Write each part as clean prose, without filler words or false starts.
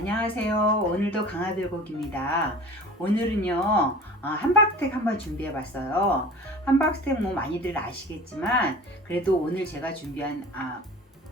안녕하세요. 오늘도 강화들고기입니다. 오늘은요 함박스텍 한번 준비해 봤어요. 함박스텍 뭐 많이들 아시겠지만 그래도 오늘 제가 준비한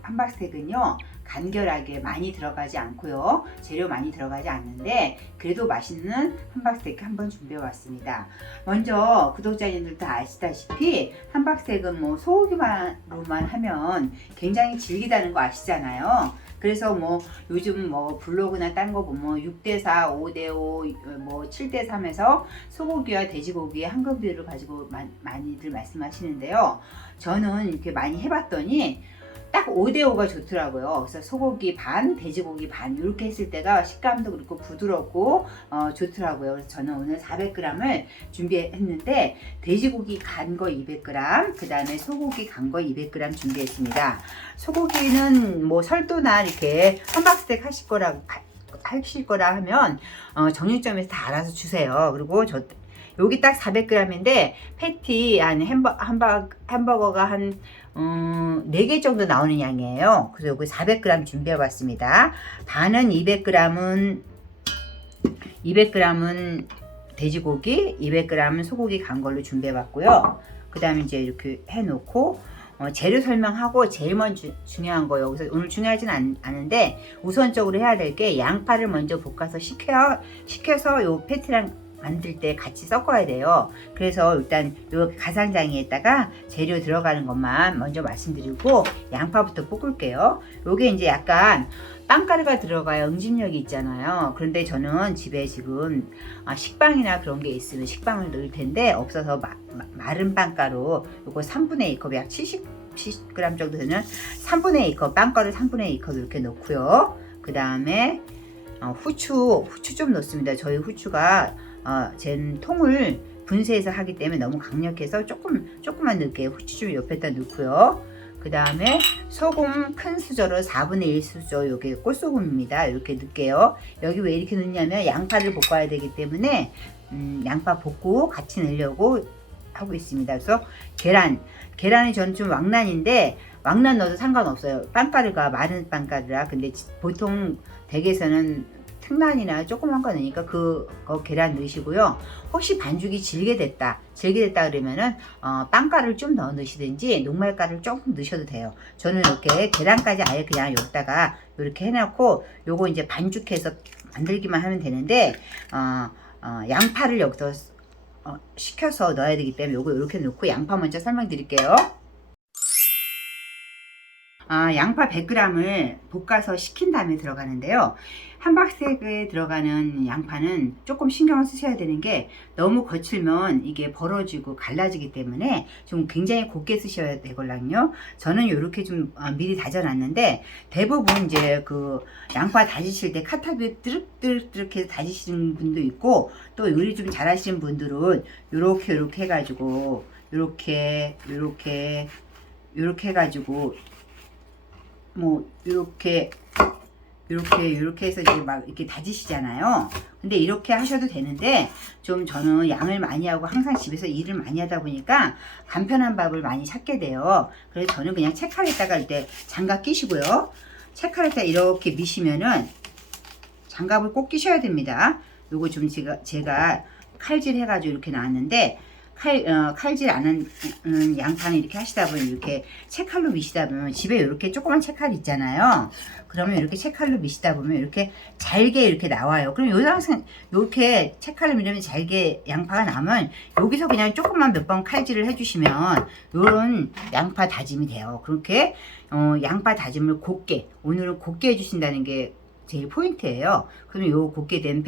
함박스텍은요 간결하게 많이 들어가지 않고요, 재료 많이 들어가지 않는데 그래도 맛있는 함박스테이크 한번 준비해 왔습니다. 먼저 구독자님들도 아시다시피 함박스테이크는 뭐 소고기만으로만 하면 굉장히 질기다는 거 아시잖아요. 그래서 뭐 요즘 뭐 블로그나 딴 거 보면 6대4, 5대5, 뭐 7대3에서 소고기와 돼지고기의 환급 비율을 가지고 많이들 말씀하시는데요. 저는 이렇게 많이 해봤더니 딱 5대5가 좋더라고요. 그래서 소고기 반, 돼지고기 반 이렇게 했을 때가 식감도 그렇고 부드럽고 좋더라고요. 그래서 저는 오늘 400g을 준비했는데 돼지고기 간 거 200g, 그 다음에 소고기 간 거 200g 준비했습니다. 소고기는 뭐 설도나 이렇게 함박스테이크 하실 거라 하면 정육점에서 다 알아서 주세요. 그리고 여기 딱 400g인데 패티 한 햄버거가 한 4개 정도 나오는 양이에요. 그래서 여기 400g 준비해 봤습니다. 반은 200g은 돼지고기, 200g은 소고기 간 걸로 준비해 봤고요. 그 다음에 이제 이렇게 해 놓고 재료 설명하고 제일 먼저 중요한 거, 여기서 오늘 중요하진 않은데 우선적으로 해야 될 게 양파를 먼저 볶아서 식혀서 요 패티랑 만들 때 같이 섞어야 돼요. 그래서 일단 요 가장자리에다가 재료 들어가는 것만 먼저 말씀드리고 양파부터 볶을게요. 요게 이제 약간 빵가루가 들어가야 응집력이 있잖아요. 그런데 저는 집에 지금 식빵이나 그런 게 있으면 식빵을 넣을 텐데 없어서 마른 빵가루 요거 3분의 2컵, 약 70g 정도 되는 3분의 2컵 빵가루 3분의 2컵 이렇게 넣고요. 그 다음에 후추 좀 넣습니다. 저희 후추가 제 통을 분쇄해서 하기 때문에 너무 강력해서 조금만 넣을게요. 후추 좀 옆에다 넣고요. 그 다음에 소금 큰 수저로 4분의 1 수저, 요게 꿀소금입니다. 이렇게 넣을게요. 여기 왜 이렇게 넣냐면 양파를 볶아야 되기 때문에 양파 볶고 같이 넣으려고 하고 있습니다. 그래서 계란이 저는 좀 왕란인데 왕란 넣어도 상관없어요. 빵가루가 마른 빵가루라. 근데 보통 댁에서는 특란이나 조그만 거 넣으니까 그거 계란 넣으시고요. 혹시 반죽이 질게 됐다 그러면은 빵가루를 좀 넣어 넣으시든지 녹말가루를 조금 넣으셔도 돼요. 저는 이렇게 계란까지 아예 그냥 여기다가 이렇게 해놓고 요거 이제 반죽해서 만들기만 하면 되는데 양파를 여기서 식혀서 넣어야 되기 때문에 요거 이렇게 넣고 양파 먼저 설명드릴게요. 양파 100g을 볶아서 식힌 다음에 들어가는데요. 함박스테이크에 들어가는 양파는 조금 신경을 쓰셔야 되는 게 너무 거칠면 이게 벌어지고 갈라지기 때문에 좀 굉장히 곱게 쓰셔야 되걸랑요. 저는 이렇게 좀 미리 다져놨는데 대부분 이제 그 양파 다지실 때 카타비에 뜨륵뜨륵 해서 다지시는 분도 있고 또 요리 좀 잘하시는 분들은 요렇게 해가지고 요렇게 해가지고 뭐 이렇게 해서 이제 막 이렇게 다지시잖아요. 근데 이렇게 하셔도 되는데 좀 저는 양을 많이 하고 항상 집에서 일을 많이 하다 보니까 간편한 밥을 많이 찾게 돼요. 그래서 저는 그냥 채칼에다가 이때 장갑 끼시고요. 채칼에다 이렇게 미시면은 장갑을 꼭 끼셔야 됩니다. 요거 좀 제가 칼질 해가지고 이렇게 나왔는데 칼질 안 하는 양파는 이렇게 하시다 보면 이렇게 채칼로 미시다 보면 집에 이렇게 조그만 채칼 있잖아요. 그러면 이렇게 채칼로 미시다 보면 이렇게 잘게 이렇게 나와요. 그럼 이렇게 채칼로 밀으면 잘게 양파가 나면 여기서 그냥 조금만 몇 번 칼질을 해주시면 요런 양파 다짐이 돼요. 그렇게 양파 다짐을 오늘은 곱게 해주신다는 게 제일 포인트예요. 그러면 요 곱게 된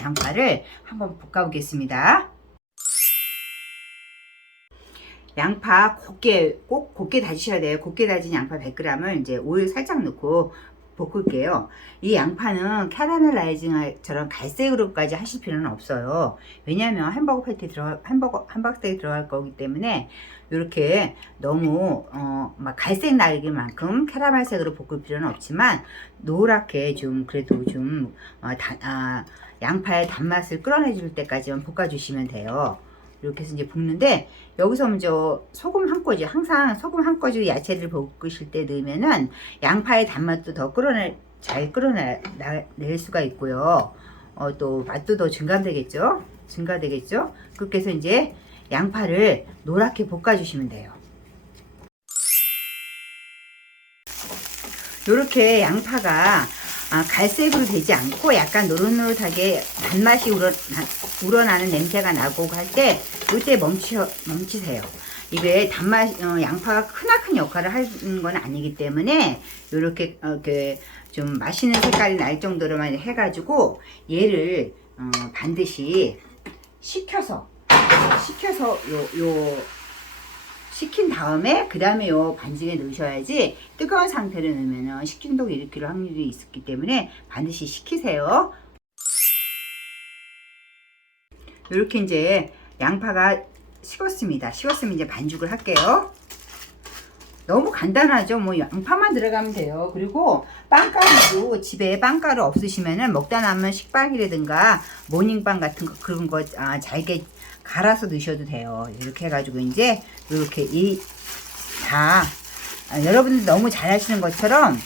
양파를 한번 볶아 보겠습니다. 양파 꼭 곱게 다지셔야 돼요. 곱게 다진 양파 100g을 이제 오일 살짝 넣고 볶을게요. 이 양파는 캐러멜라이징처럼 갈색으로까지 하실 필요는 없어요. 왜냐하면 함박스테이크 들어갈 거기 때문에 이렇게 너무 막 갈색 나기만큼 캐러멜색으로 볶을 필요는 없지만 노랗게 좀 그래도 좀 양파의 단맛을 끌어내줄 때까지만 볶아주시면 돼요. 이렇게 해서 이제 볶는데 여기서 먼저 소금 한 꼬집, 항상 소금 한 꼬집 야채를 볶으실 때 넣으면은 양파의 단맛도 더 잘 끌어낼 수가 있고요. 또 맛도 더 증가되겠죠. 그렇게 해서 이제 양파를 노랗게 볶아주시면 돼요. 이렇게 양파가 갈색으로 되지 않고 약간 노릇노릇하게 단맛이 우러나는 냄새가 나고 할 때 이때 멈추세요. 이게 단맛 양파가 크나큰 역할을 하는 건 아니기 때문에 이렇게 좀 맛있는 색깔이 날 정도로만 해가지고 얘를 반드시 식혀서 식힌 다음에 그 다음에 요 반죽에 넣으셔야지 뜨거운 상태로 넣으면 식중독 일으킬 확률이 있기 때문에 반드시 식히세요. 이렇게 이제 양파가 식었습니다. 식었으면 이제 반죽을 할게요. 너무 간단하죠. 뭐 양파만 들어가면 돼요. 그리고 빵가루도 집에 빵가루 없으시면은 먹다 남은 식빵이라든가 모닝빵 같은 거 그런 거 잘게 갈아서 넣으셔도 돼요. 이렇게 해가지고 이제 이렇게 여러분들 너무 잘 하시는 것처럼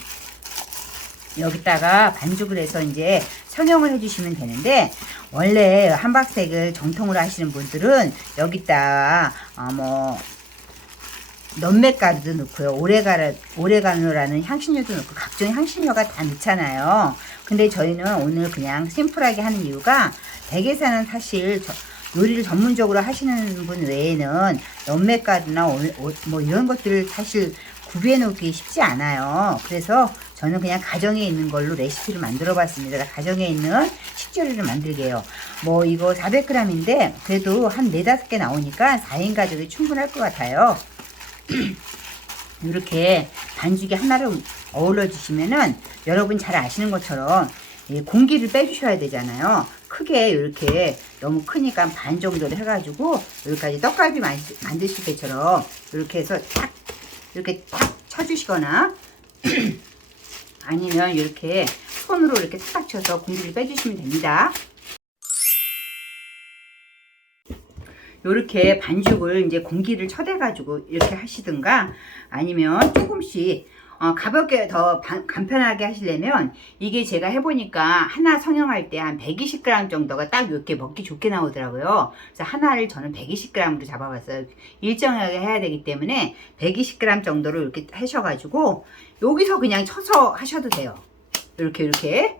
여기다가 반죽을 해서 이제 성형을 해주시면 되는데, 원래 함박스테이크를 정통으로 하시는 분들은 여기다가 뭐 넘맥가루도 넣고요, 오레가노라는 향신료도 넣고 각종 향신료가 다 넣잖아요. 근데 저희는 오늘 그냥 심플하게 하는 이유가, 댁에서는 사실 요리를 전문적으로 하시는 분 외에는 넘맥가루나 뭐 이런 것들을 사실 구비해 놓기 쉽지 않아요. 그래서 저는 그냥 가정에 있는 걸로 레시피를 만들어 봤습니다. 가정에 있는 식재료를 만들게요. 뭐 이거 400g인데 그래도 한 4, 5개 나오니까 4인 가족이 충분할 것 같아요. 이렇게 반죽에 하나를 어울러 주시면은 여러분 잘 아시는 것처럼 공기를 빼주셔야 되잖아요. 크게 이렇게 너무 크니까 반 정도로 해가지고 여기까지 떡갈비 만드실 때처럼 이렇게 해서 이렇게 탁 쳐주시거나 아니면 이렇게 손으로 이렇게 탁 쳐서 공기를 빼주시면 됩니다. 이렇게 반죽을 이제 공기를 쳐대가지고 이렇게 하시든가, 아니면 조금씩 가볍게 더 간편하게 하시려면, 이게 제가 해보니까 하나 성형할 때 한 120g 정도가 딱 이렇게 먹기 좋게 나오더라고요. 그래서 하나를 저는 120g으로 잡아봤어요. 일정하게 해야 되기 때문에 120g 정도로 이렇게 하셔가지고 여기서 그냥 쳐서 하셔도 돼요. 이렇게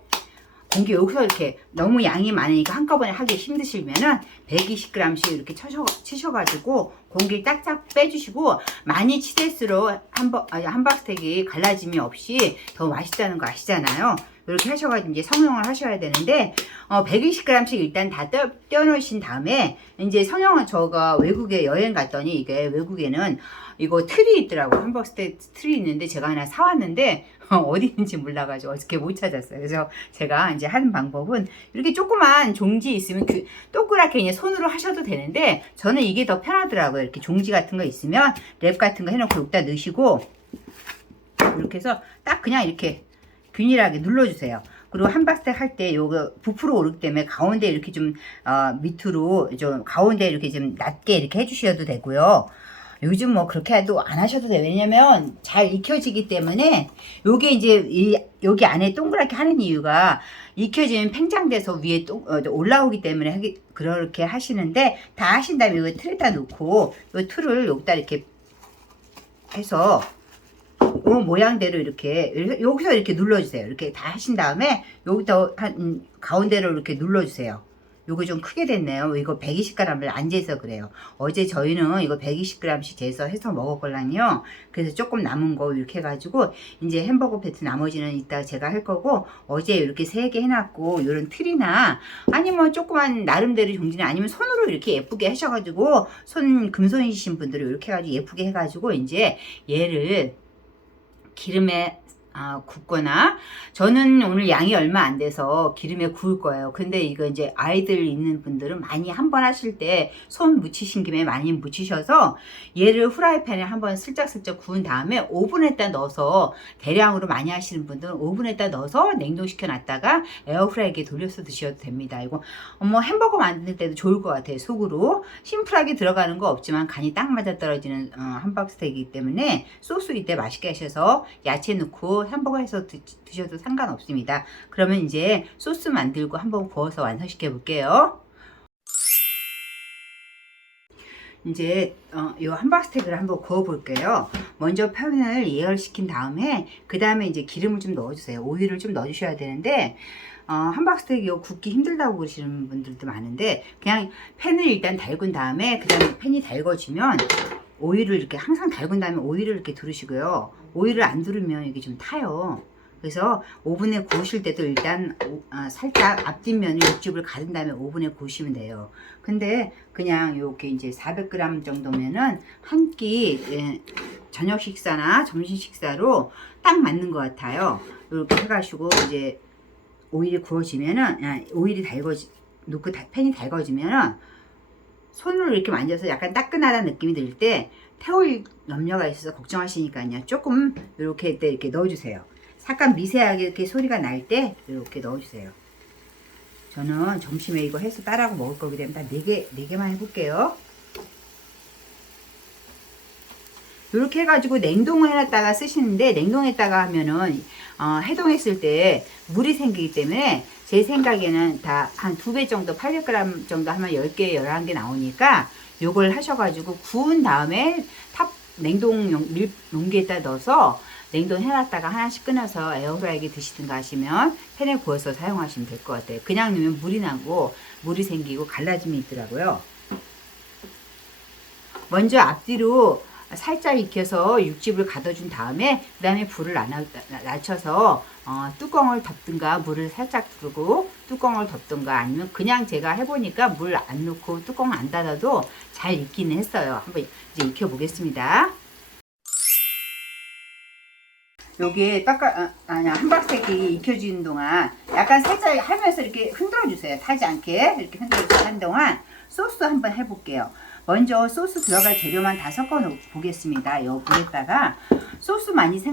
공기 여기서 이렇게 너무 양이 많으니까 한꺼번에 하기 힘드시면은 120g씩 이렇게 치셔가지고 공기를 딱딱 빼주시고, 많이 치댈수록 함박스테이크 갈라짐이 없이 더 맛있다는 거 아시잖아요. 이렇게 하셔가지고 이제 성형을 하셔야 되는데, 120g씩 일단 다 떼어놓으신 다음에, 이제 성형은 제가 외국에 여행 갔더니 이게 외국에는 이거 틀이 있더라고요. 함박스테이크 틀이 있는데 제가 하나 사왔는데 어디 있는지 몰라가지고 어저께 못 찾았어요. 그래서 제가 이제 하는 방법은 이렇게 조그만 종지 있으면 동그랗게 그냥 손으로 하셔도 되는데, 저는 이게 더 편하더라고요. 이렇게 종지 같은 거 있으면 랩 같은 거 해놓고 여기다 넣으시고 이렇게 해서 딱 그냥 이렇게 균일하게 눌러주세요. 그리고 함박스테이크 할 때 요거 부풀어 오르기 때문에 가운데 이렇게 좀 밑으로 좀 가운데 이렇게 좀 낮게 이렇게 해주셔도 되고요. 요즘 뭐 그렇게 해도 안 하셔도 돼요. 왜냐면 잘 익혀지기 때문에. 요게 이제 여기 안에 동그랗게 하는 이유가 익혀지면 팽창돼서 위에 올라오기 때문에 그렇게 하시는데, 다 하신 다음에 이거 틀에다 놓고 이 틀을 여기다 이렇게 해서 이 모양대로 이렇게 여기서 이렇게 눌러주세요. 이렇게 다 하신 다음에 여기다 가운데로 이렇게 눌러주세요. 요거 좀 크게 됐네요. 이거 120g을 안 재서 그래요. 어제 저희는 이거 120g씩 재서 해서 먹었걸랑요. 그래서 조금 남은 거 이렇게 해가지고 이제 햄버거 패티 나머지는 이따 제가 할 거고, 어제 이렇게 3개 해놨고, 요런 틀이나 아니면 조그만 나름대로 종지나 아니면 손으로 이렇게 예쁘게 하셔가지고, 금손이신 분들은 이렇게 해가지고 예쁘게 해가지고 이제 얘를 기름에 굽거나, 저는 오늘 양이 얼마 안 돼서 기름에 구울 거예요. 근데 이거 이제 아이들 있는 분들은 많이 한번 하실 때 손 묻히신 김에 많이 묻히셔서 얘를 후라이팬에 한번 슬쩍슬쩍 구운 다음에 오븐에다 넣어서, 대량으로 많이 하시는 분들은 오븐에다 넣어서 냉동시켜 놨다가 에어프라이기에 돌려서 드셔도 됩니다. 이거 뭐 햄버거 만들 때도 좋을 것 같아요. 속으로 심플하게 들어가는 거 없지만 간이 딱 맞아 떨어지는 함박스테이크이기 때문에 소스 이때 맛있게 하셔서 야채 넣고 햄버거해서 드셔도 상관없습니다. 그러면 이제 소스 만들고 한번 구워서 완성시켜 볼게요. 이제 요 함박스테이크를 한번 구워 볼게요. 먼저 팬을 예열시킨 다음에 그 다음에 이제 기름을 좀 넣어주세요. 오일을 좀 넣어주셔야 되는데 함박스테이크 이거 굽기 힘들다고 그러시는 분들도 많은데 그냥 팬을 일단 달군 다음에 그 다음에 팬이 달궈지면 오일을 이렇게 항상 달군 다음에 오일을 이렇게 두르시고요. 오일을 안 두르면 이게 좀 타요. 그래서 오븐에 구우실 때도 일단 살짝 앞뒷면을 육즙을 가른 다음에 오븐에 구우시면 돼요. 근데 그냥 이렇게 이제 400g 정도면은 한 끼 저녁 식사나 점심 식사로 딱 맞는 것 같아요. 이렇게 해가지고 이제 오일이 구워지면은 오일이 놓고 팬이 달궈지면은 손으로 이렇게 만져서 약간 따끈하다는 느낌이 들 때 태울 염려가 있어서 걱정하시니까요. 조금 이렇게 때 이렇게 넣어주세요. 약간 미세하게 이렇게 소리가 날 때 이렇게 넣어주세요. 저는 점심에 이거 해서 딸하고 먹을 거기 때문에 딱 4개만 해볼게요. 이렇게 해가지고 냉동을 해놨다가 쓰시는데 냉동했다가 하면은 해동했을 때 물이 생기기 때문에 제 생각에는 다 한 2배 정도 800g 정도 하면 10개 11개 나오니까 요걸 하셔가지고 구운 다음에 냉동 용기에다 넣어서 냉동해놨다가 하나씩 끊어서 에어프라이기에 드시든가 하시면 팬에 구워서 사용하시면 될 것 같아요. 그냥 넣으면 물이 나고 물이 생기고 갈라짐이 있더라고요. 먼저 앞뒤로 살짝 익혀서 육즙을 가둬준 다음에 그 다음에 불을 낮춰서 뚜껑을 덮든가 물을 살짝 두르고 뚜껑을 덮든가 아니면 그냥 제가 해보니까 물 안 넣고 뚜껑 안 닫아도 잘 익기는 했어요. 한번 이제 익혀 보겠습니다. 여기에 함박스테이크 익혀지는 동안 약간 살짝 하면서 이렇게 흔들어 주세요. 타지 않게 이렇게 흔들어 주는 동안 소스 한번 해볼게요. 먼저 소스 들어갈 재료만 다 섞어 보겠습니다. 요 물에다가 소스 많이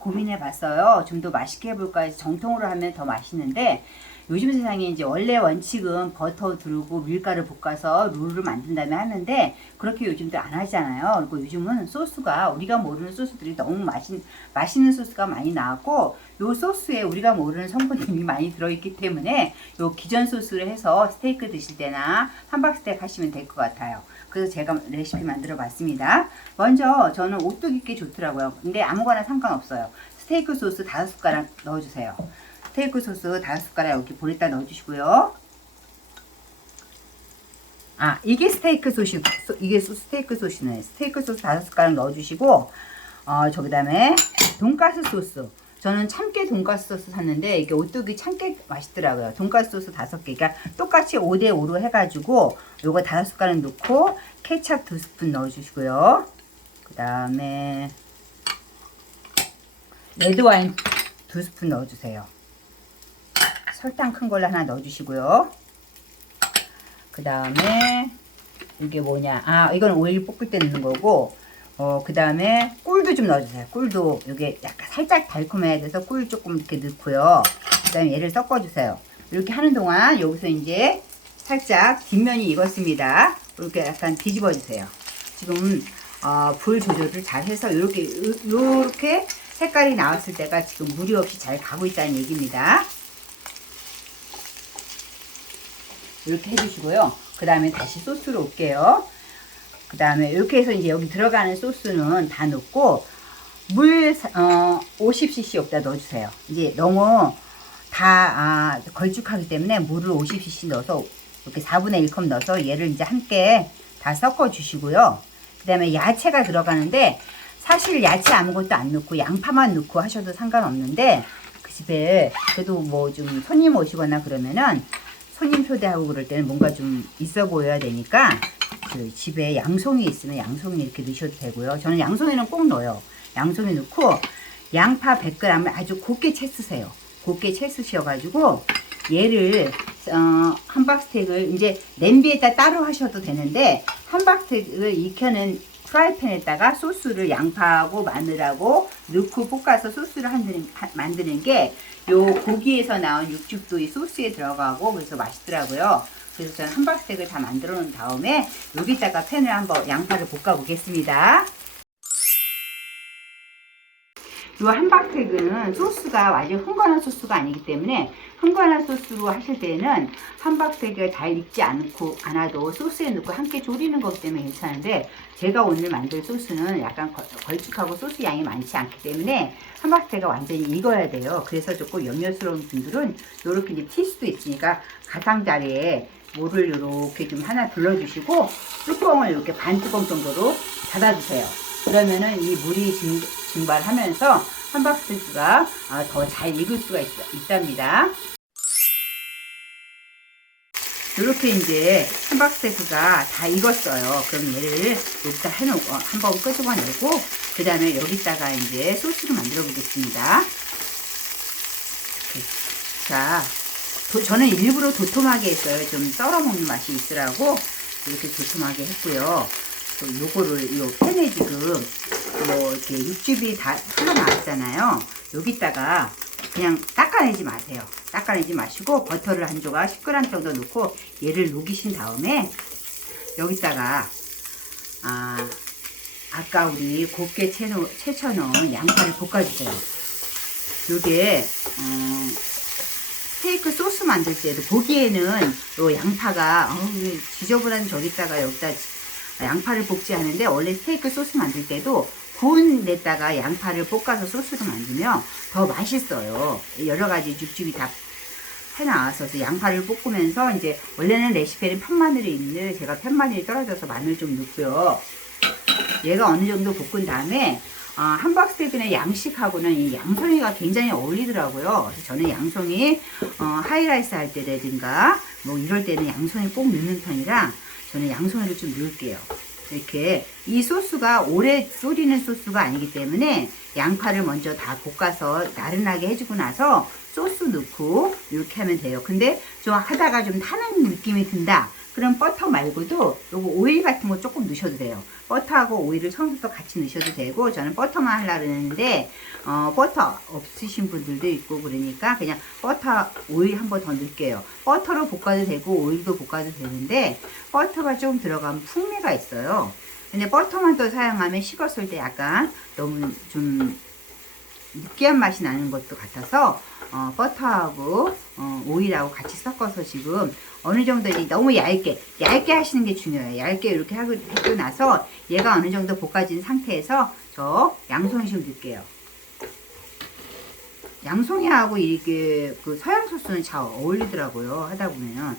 고민해 봤어요. 좀 더 맛있게 해볼까 해서 정통으로 하면 더 맛있는데 요즘 세상에 이제 원래 원칙은 버터 두르고 밀가루 볶아서 룰을 만든 다음에 하는데 그렇게 요즘도 안 하잖아요. 그리고 요즘은 소스가 우리가 모르는 소스들이 너무 맛있는 소스가 많이 나왔고 요 소스에 우리가 모르는 성분들이 많이 들어있기 때문에 요 기존 소스를 해서 스테이크 드실 때나 함박스테이크 하시면 될 것 같아요. 그래서 제가 레시피 만들어 봤습니다. 먼저 저는 오뚜기 게 좋더라고요. 근데 아무거나 상관없어요. 스테이크 소스 5숟가락 넣어주세요. 스테이크 소스 5숟가락 여기 볼에다 넣어주시고요. 이게 스테이크 소스, 이게 스테이크 소스네. 스테이크 소스 5숟가락 넣어주시고, 저 그다음에 돈가스 소스. 저는 참깨 돈가스 소스 샀는데 이게 오뚜기 참깨 맛있더라고요. 돈가스 소스 5개. 그러니까 똑같이 5대5로 해가지고 요거 5숟가락 넣고 케찹 2스푼 넣어주시고요. 그 다음에 레드와인 2스푼 넣어주세요. 설탕 큰 걸로 하나 넣어주시고요. 그 다음에 이게 뭐냐? 이건 오일 볶을 때 넣는 거고, 그 다음에 꿀도 좀 넣어주세요. 꿀도 이게 약간 살짝 달콤해야 돼서 꿀 조금 이렇게 넣고요. 그 다음에 얘를 섞어주세요. 이렇게 하는 동안 여기서 이제 살짝 뒷면이 익었습니다. 이렇게 약간 뒤집어 주세요. 지금 불 조절을 잘 해서 이렇게 색깔이 나왔을 때가 지금 무리 없이 잘 가고 있다는 얘기입니다. 이렇게 해주시고요. 그 다음에 다시 소스로 올게요. 그 다음에 이렇게 해서 이제 여기 들어가는 소스는 다 넣고 물 50cc 여기다 넣어주세요. 이제 너무 다 걸쭉하기 때문에 물을 50cc 넣어서 이렇게 4분의 1컵 넣어서 얘를 이제 함께 다 섞어 주시고요. 그 다음에 야채가 들어가는데 사실 야채 아무것도 안 넣고 양파만 넣고 하셔도 상관없는데 그 집에 그래도 뭐 좀 손님 오시거나 그러면은 손님 초대하고 그럴 때는 뭔가 좀 있어 보여야 되니까 그 집에 양송이 있으면 양송이 이렇게 넣으셔도 되고요. 저는 양송이는 꼭 넣어요. 양송이 넣고 양파 100g을 아주 곱게 채 쓰세요. 곱게 채 쓰셔가지고 얘를 함박스테이크를 이제 냄비에다 따로 하셔도 되는데 함박스테이크를 익혀낸 프라이팬에다가 소스를 양파하고 마늘하고 넣고 볶아서 소스를 만드는 게 요 고기에서 나온 육즙도 이 소스에 들어가고 그래서 맛있더라고요. 그래서 저는 함박스테이크를 다 만들어 놓은 다음에 여기다가 팬을 한번 양파를 볶아 보겠습니다. 이 함박스테이크는 소스가 완전 흥건한 소스가 아니기 때문에 흥건한 소스로 하실 때는 함박스테이크가 잘 익지 않아도 소스에 넣고 함께 졸이는 거기 때문에 괜찮은데, 제가 오늘 만들 소스는 약간 걸쭉하고 소스 양이 많지 않기 때문에 함박스테이크가 완전히 익어야 돼요. 그래서 조금 염려스러운 분들은 이렇게 이제 튈 수도 있으니까 가장자리에 물을 이렇게 좀 하나 둘러주시고 뚜껑을 이렇게 반뚜껑 정도로 닫아주세요. 그러면은 이 물이 증발하면서 함박스테이크가 더 잘 익을 수가 있답니다. 이렇게 이제 함박스테이크가 다 익었어요. 그럼 얘를 여기다 해놓고 한번 끄집어내고, 그 다음에 여기다가 이제 소스를 만들어 보겠습니다. 자, 저는 일부러 도톰하게 했어요. 좀 썰어 먹는 맛이 있으라고 이렇게 도톰하게 했고요. 요거를 요 팬에 지금 뭐 이렇게 육즙이 다 흘러나왔잖아요. 여기다가 그냥 닦아내지 마세요. 닦아내지 마시고 버터를 한 조각 10g 정도 넣고 얘를 녹이신 다음에 여기다가 아까 우리 곱게 채쳐놓은 양파를 볶아주세요. 요게 스테이크 소스 만들 때도 보기에는 요 양파가 지저분한 저기다가 여기다 양파를 볶지 않은데, 원래 스테이크 소스 만들 때도 구운 데다가 양파를 볶아서 소스를 만들면 더 맛있어요. 여러 가지 육즙이 다 해나와서 양파를 볶으면서, 이제 원래는 레시피에는 편마늘이 있는데 제가 편마늘이 떨어져서 마늘 좀 넣고요. 얘가 어느 정도 볶은 다음에 함박스테이크는 양식하고는 이 양송이가 굉장히 어울리더라고요. 그래서 저는 양송이 하이라이스 할 때라든가 뭐 이럴 때는 양송이 꼭 넣는 편이라 저는 양송이를 좀 넣을게요. 이렇게 이 소스가 오래 졸이는 소스가 아니기 때문에 양파를 먼저 다 볶아서 나른하게 해주고 나서 소스 넣고 이렇게 하면 돼요. 근데 좀 하다가 좀 타는 느낌이 든다, 그럼 버터 말고도 요거 오일 같은 거 조금 넣으셔도 돼요. 버터하고 오일을 처음부터 같이 넣으셔도 되고, 저는 버터만 하려고 그러는데 버터 없으신 분들도 있고 그러니까 그냥 버터 오일 한 번 더 넣을게요. 버터로 볶아도 되고 오일도 볶아도 되는데 버터가 좀 들어가면 풍미가 있어요. 근데 버터만 또 사용하면 식었을 때 약간 너무 좀 느끼한 맛이 나는 것도 같아서 버터하고 오일하고 같이 섞어서 지금 어느 정도 너무 얇게 하시는 게 중요해요. 얇게 이렇게 하고 나서 얘가 어느 정도 볶아진 상태에서 저 양송이 좀 넣을게요. 양송이하고 이게 그 서양 소스는 잘 어울리더라고요, 하다 보면.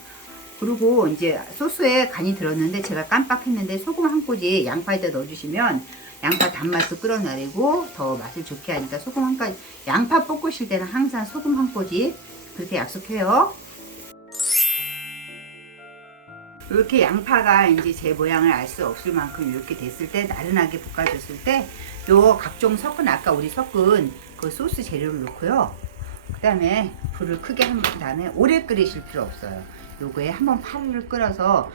그리고 이제 소스에 간이 들었는데 제가 깜빡했는데 소금 한 꼬지 양파에다 넣어주시면 양파 단맛도 끌어내리고 더 맛을 좋게 하니까 소금 한 꼬지, 양파 볶으실 때는 항상 소금 한 꼬지 그렇게 약속해요. 이렇게 양파가 이제 제 모양을 알 수 없을 만큼 이렇게 됐을 때, 나른하게 볶아줬을 때 요 각종 아까 우리 섞은 그 소스 재료를 넣고요. 그 다음에 불을 크게 한 다음에 오래 끓이실 필요 없어요. 요거에 한번 파를 끓여서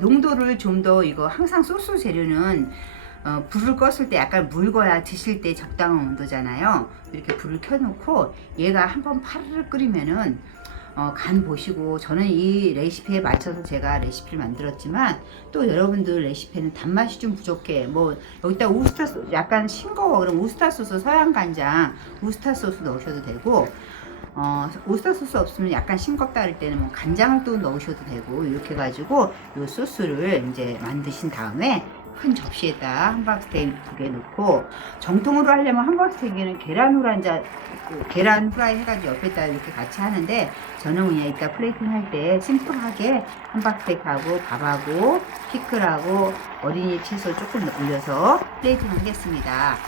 농도를 좀 더, 이거 항상 소스 재료는 불을 껐을 때 약간 묽어야 드실 때 적당한 온도잖아요. 이렇게 불을 켜놓고 얘가 한번 파를 끓이면은 간 보시고, 저는 이 레시피에 맞춰서 제가 레시피를 만들었지만 또 여러분들 레시피는 단맛이 좀 부족해, 뭐 여기다 우스타 소스 약간 싱거워 그럼 우스타 소스, 서양 간장 우스타 소스 넣으셔도 되고, 우스타 소스 없으면 약간 싱겁다 할 때는 뭐 간장을 또 넣으셔도 되고, 이렇게 해가지고 요 소스를 이제 만드신 다음에 큰 접시에다 함박스테이크 2개 넣고, 정통으로 하려면 함박스테이크는 계란 후라이 해가지고 옆에다 이렇게 같이 하는데, 저는 그냥 이따 플레이팅 할 때 심플하게 함박스테이크하고 밥하고 피클하고 어린이 채소 조금 올려서 플레이팅 하겠습니다.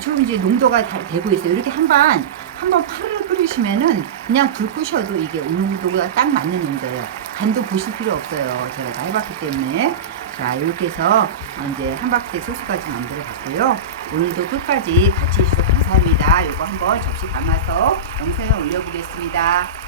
지금 이제 농도가 다 되고 있어요. 이렇게 한번 파를 끓이시면은 그냥 불 끄셔도 이게 온도가 딱 맞는 농도예요. 간도 보실 필요 없어요. 제가 다 해봤기 때문에. 자, 이렇게 해서 이제 함박스테이크 소스까지 만들어 봤고요. 오늘도 끝까지 같이 해주셔서 감사합니다. 이거 한번 접시 담아서 영상을 올려보겠습니다.